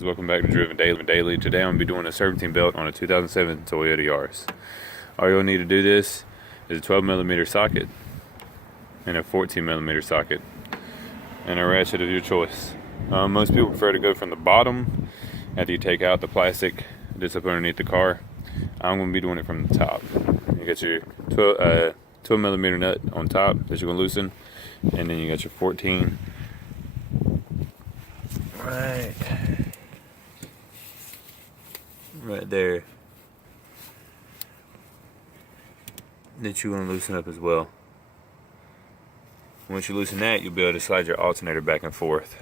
Welcome back to Driven Daily. Today I'm going to be doing a serpentine belt on a 2007 Toyota Yaris. All you'll need to do this is a 12mm socket and a 14mm socket and a ratchet of your choice. Most people prefer to go from the bottom after you take out the plastic that's up underneath the car. I'm going to be doing it from the top. You got your 12mm nut on top that you're going to loosen, and then you got your 14 right there that you want to loosen up as well. Once you loosen that, you'll be able to slide your alternator back and forth.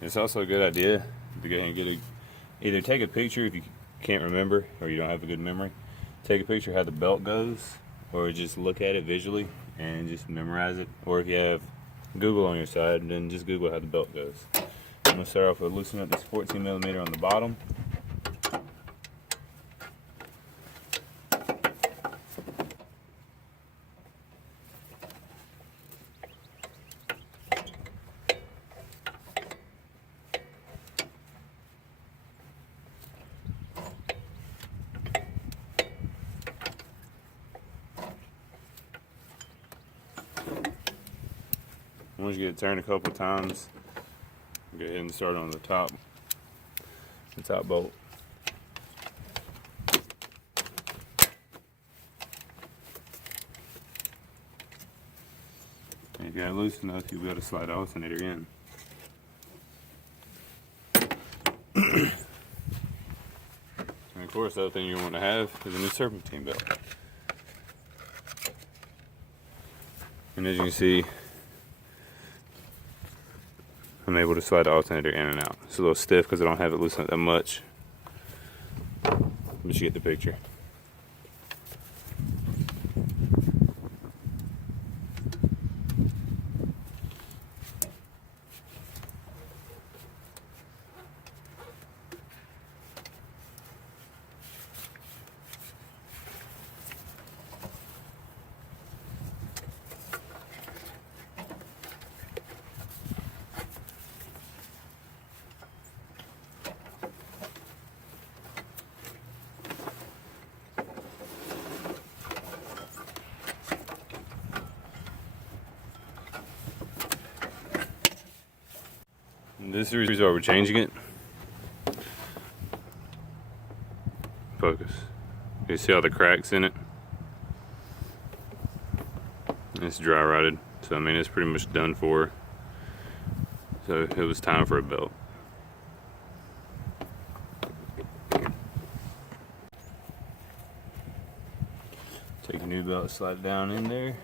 It's also a good idea to go ahead and either take a picture if you can't remember or you don't have a good memory. Take a picture of how the belt goes, or just look at it visually and just memorize it. Or if you have Google on your side, then just Google how the belt goes. I'm going to start off with loosening up this 14mm on the bottom. Once you get it turned a couple times, go ahead and start on the top bolt. And if you got it loose enough, you'll be able to slide the alternator in. And of course, the other thing you want to have is a new serpentine belt. And as you can see, I'm able to slide the alternator in and out. It's a little stiff because I don't have it loosened up that much, but you get the picture. This is the reason why we're changing it. Focus. You see all the cracks in it? It's dry rotted, so I mean it's pretty much done for. So it was time for a belt. Take a new belt, slide it down in there.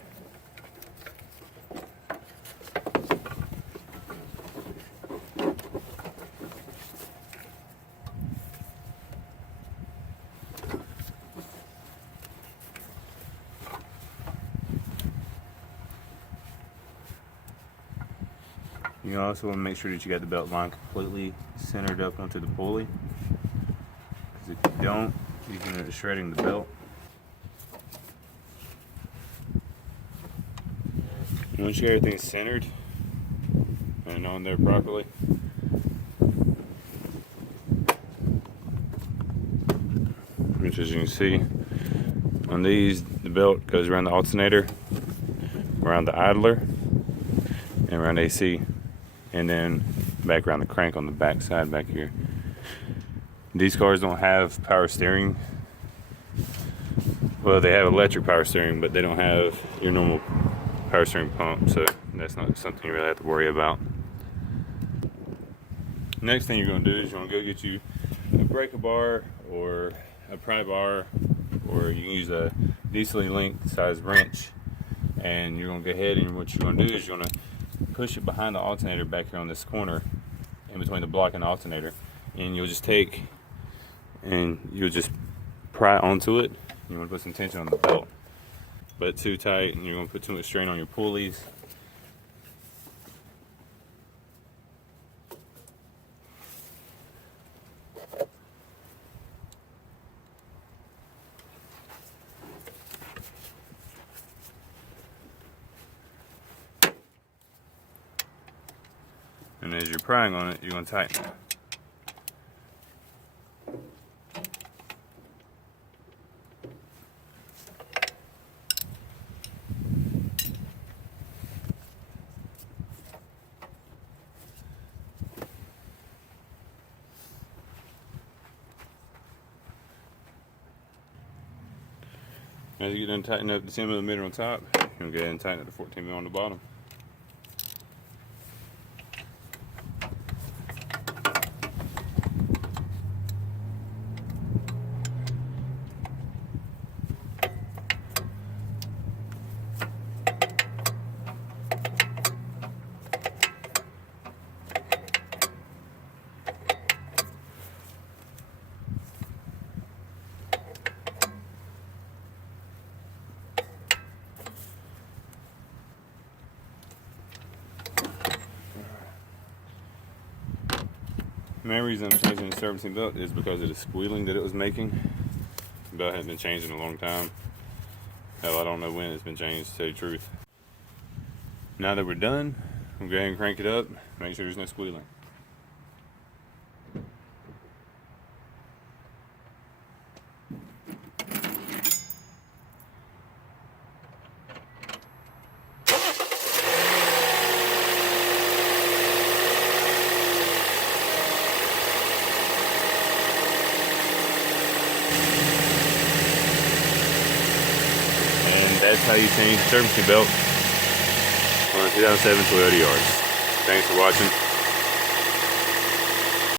You also want to make sure that you got the belt line completely centered up onto the pulley, because if you don't, you can end up shredding the belt. Once you get everything centered and on there properly, which as you can see on these, the belt goes around the alternator, around the idler, and around AC. And then back around the crank on the back side back here. These cars don't have power steering. Well, they have electric power steering, but they don't have your normal power steering pump, so that's not something you really have to worry about. Next thing you're going to do is you want to go get you a breaker bar or a pry bar, or you can use a decently length size wrench, and you're going to go ahead and what you're going to do is you're going to push it behind the alternator back here on this corner in between the block and the alternator, and you'll just take and you'll just pry onto it. You want to put some tension on the belt, but too tight and you're going to put too much strain on your pulleys. And as you're prying on it, you're going to tighten it. As you get done tightening up the 10mm on top, you're going to go ahead and tighten up the 14mm on the bottom. The main reason I'm changing the servicing belt is because of the squealing that it was making. The belt hasn't been changed in a long time. Hell, I don't know when it's been changed, to tell you the truth. Now that we're done, we'll go ahead and crank it up, make sure there's no squealing. That's how you change the servicing belt on a 2007 Toyota Yaris. Thanks for watching.